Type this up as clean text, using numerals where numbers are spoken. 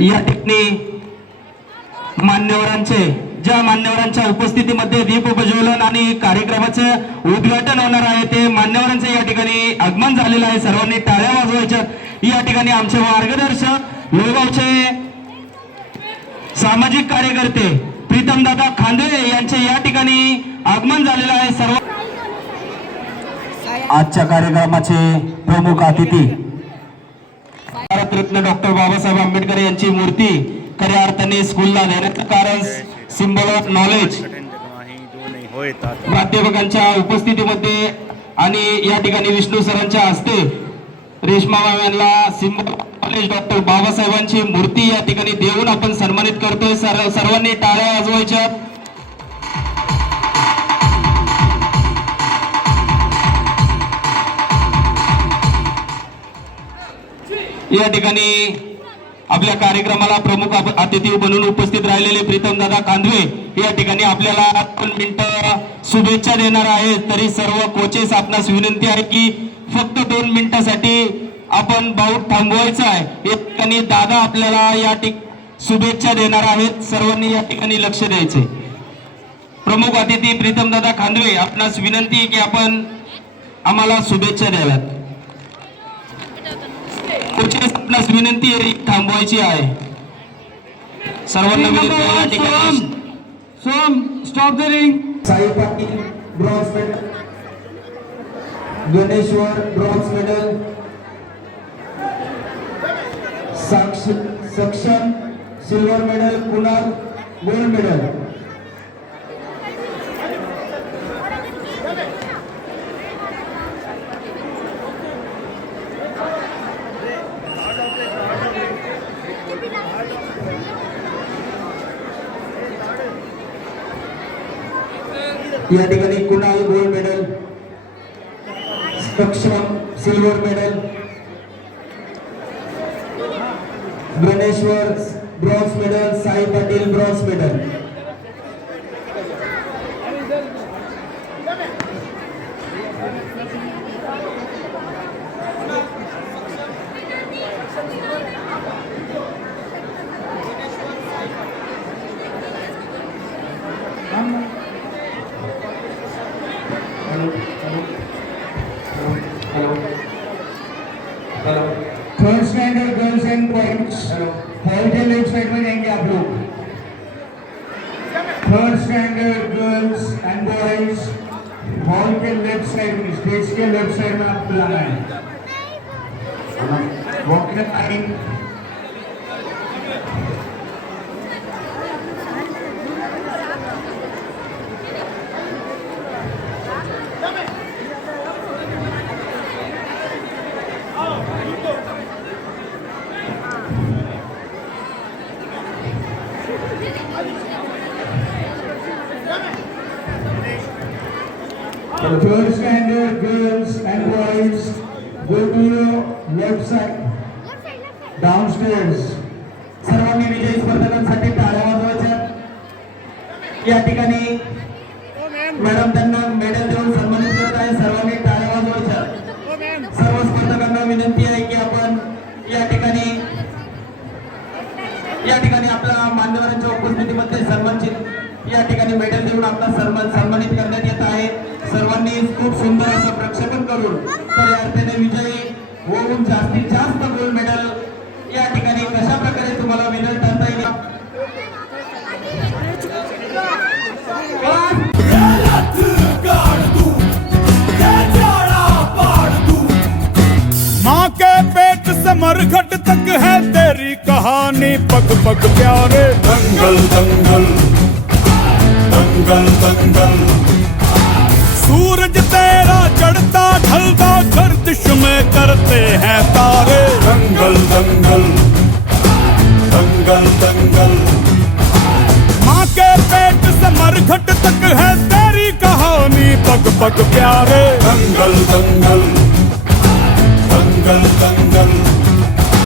या ठिकाणी ज्या मान्यवरांच्या उपस्थितीमध्ये दीप प्रज्वलन आणि कार्यक्रमाचं उद्घाटन होणार आहे ते मान्यवरांचे या ठिकाणी आगमन झालेलं आहे। सर्वांनी टाळ्या वाजवायच्या। या ठिकाणी आमचे मार्गदर्शक लोगावचे सामाजिक कार्यकर्ते प्रीतमदादा खांदवे यांचे या ठिकाणी आगमन झालेलं आहे। सर्व आजच्या कार्यक्रमाचे प्रमुख अतिथी भारतरत्न डॉक्टर बाबासाहेब आंबेडकर यांची मूर्ती खऱ्या अर्थाने स्कूलला देण्याचं कारण सिंबल ऑफ नॉलेज प्राध्यापकांच्या उपस्थितीमध्ये आणि या ठिकाणी विष्णू सरांच्या हस्ते रेश्मा यांना सिंबल ऑफ नॉलेज डॉक्टर बाबासाहेबांची मूर्ती या ठिकाणी देऊन आपण सन्मानित करतोय। सर्वांनी टाळ्या वाजवायच्या। या ठिकाणी आपल्या कार्यक्रमाला प्रमुख अतिथी बनून उपस्थित राहिलेले प्रीतमदादा खांदवे या ठिकाणी आपल्याला 2 मिनिटं शुभेच्छा देणार आहेत। तरी सर्व कोचेस आपणास विनंती आहे की फक्त 2 मिनिटांसाठी आपण बाऊट थांबवायचा आहे। या ठिकाणी दादा आपल्याला या शुभेच्छा देणार आहेत। सर्वांनी या ठिकाणी लक्ष द्यायचे। प्रमुख अतिथी प्रीतमदादा खांदवे आपणास विनंती आहे की आपण आम्हाला शुभेच्छा द्याव्यात। कोचेस आपणास विनंती आहे थांबवायची आहे। सर्वांना विनंती आहे या ठिकाणी stop the ring. Sai Patil bronze medal, Ganeshwar bronze medal, Saksham silver medal, Kunal gold medal. या ठिकाणी Kunal gold medal, Saksham silver medal, Ganeshwar bronze medal, Sai Patil bronze medal. Third standard girls and boys hall के लेफ्ट साइड में जाएंगे आप लोग। Third standard girls and boys hall के left side में, stage के लेफ्ट साइड में आपको लाना है। Walk in line. Third standard girls and boys, go to your left side, downstairs. सर्वांनी विजयी स्पर्धकांसाठी टाळ्या वाजवायच्या। या ठिकाणी मॅडम त्यांना मेडल देऊन सन्मानित करत आहे। सर्वांनी टाळ्या वाजवायच्या। सर्व स्पर्धकांना विनंती आहे की आपण या ठिकाणी आपल्या मान्यवरांच्या उपस्थितीमध्ये सन्मानित या ठिकाणी मेडल देऊन आपला सन्मानित करण्यात येत आहे। सर्वांनी खूप सुंदर असं प्रक्षेपण करून तर अर्थाने विजयी होऊन जास्तीत जास्त गोल्ड मेडल या ठिकाणी कशा प्रकारे तुम्हाला मेडल ठरता येईल। माँ के पेट से मरघट तक है तेरी कहानी, पग पग प्यारे। दंगल दंगल दंगल दंगल, सूरज तेरा चढ़ता ढलता गर्दिश में करते हैं तारे। दंगल दंगल दंगल दंगल, माँ के पेट से मरघट तक है तेरी कहानी, पग पग प्यारे। दंगल दंगल